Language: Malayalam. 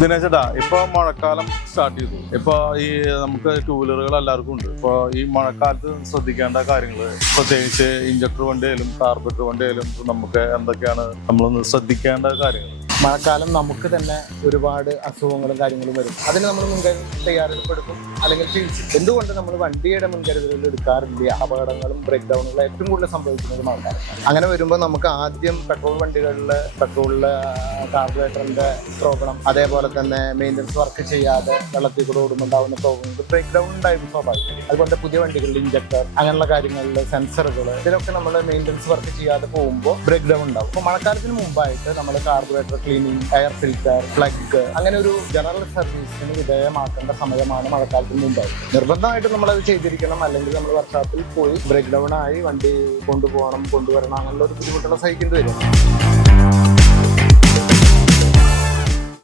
ദിനേശേട്ടാ, ഇപ്പൊ മഴക്കാലം സ്റ്റാർട്ട് ചെയ്തു. ഇപ്പൊ ഈ നമുക്ക് ടൂ വീലറുകൾ എല്ലാവർക്കും ഉണ്ട്. ഇപ്പൊ ഈ മഴക്കാലത്ത് ശ്രദ്ധിക്കേണ്ട കാര്യങ്ങൾ, പ്രത്യേകിച്ച് ഇഞ്ചക്ടർ വണ്ടിയായാലും കാർബറേറ്റർ വണ്ടിയായാലും നമുക്ക് എന്തൊക്കെയാണ് നമ്മളൊന്ന് ശ്രദ്ധിക്കേണ്ട കാര്യങ്ങൾ? മഴക്കാലം നമുക്ക് തന്നെ ഒരുപാട് അസുഖങ്ങളും കാര്യങ്ങളും വരും. അതിന് നമ്മൾ തയ്യാറെടുപ്പെടുക്കും, അല്ലെങ്കിൽ ചികിത്സ. എന്തുകൊണ്ട് നമ്മൾ വണ്ടിയുടെ മുൻകരുതലുകൾ എടുക്കാറില്ല? അപകടങ്ങളും ബ്രേക്ക് ഡൗണുകളും ഏറ്റവും കൂടുതൽ സംഭവിക്കുന്നത് മഴക്കാലം. അങ്ങനെ വരുമ്പോൾ നമുക്ക് ആദ്യം പെട്രോൾ പെട്രോളിലെ കാർബറേറ്ററിന്റെ പ്രോബ്ലം, അതേപോലെ തന്നെ മെയിൻ്റനൻസ് വർക്ക് ചെയ്യാതെ വെള്ളത്തിൽ കൂടെ ഓടുമ്പോണ്ടാവുന്ന പ്രോബ്ലം, ബ്രേക്ക് ഡൗൺ ഉണ്ടായിരുന്നു സ്വാഭാവികം. അതുപോലെ പുതിയ വണ്ടികളിൽ ഇഞ്ചക്ടർ, അങ്ങനെയുള്ള കാര്യങ്ങളിൽ സെൻസറുകൾ, ഇതിലൊക്കെ നമ്മൾ മെയിൻ്റനൻസ് വർക്ക് ചെയ്യാതെ പോകുമ്പോൾ ബ്രേക്ക് ഡൗൺ ഉണ്ടാവും. അപ്പോൾ മഴക്കാലത്തിന് മുമ്പായിട്ട് നമ്മൾ carburettor cleaning, air filter, plug, അങ്ങനെ ഒരു ജനറൽ സർവീസിന് വിധേയമാക്കേണ്ട സമയമാണ് മഴക്കാലത്തിന് മുമ്പായി. നിർബന്ധമായിട്ട് നമ്മളത് ചെയ്തിരിക്കണം. അല്ലെങ്കിൽ നമ്മൾ വർക്ക്ഷോപ്പിൽ പോയി ബ്രേക്ക് ഡൗൺ ആയി വണ്ടി കൊണ്ടുവരണം, അങ്ങനെയുള്ള ഒരു ബുദ്ധിമുട്ടുള്ള സഹിക്കേണ്ടി വരും.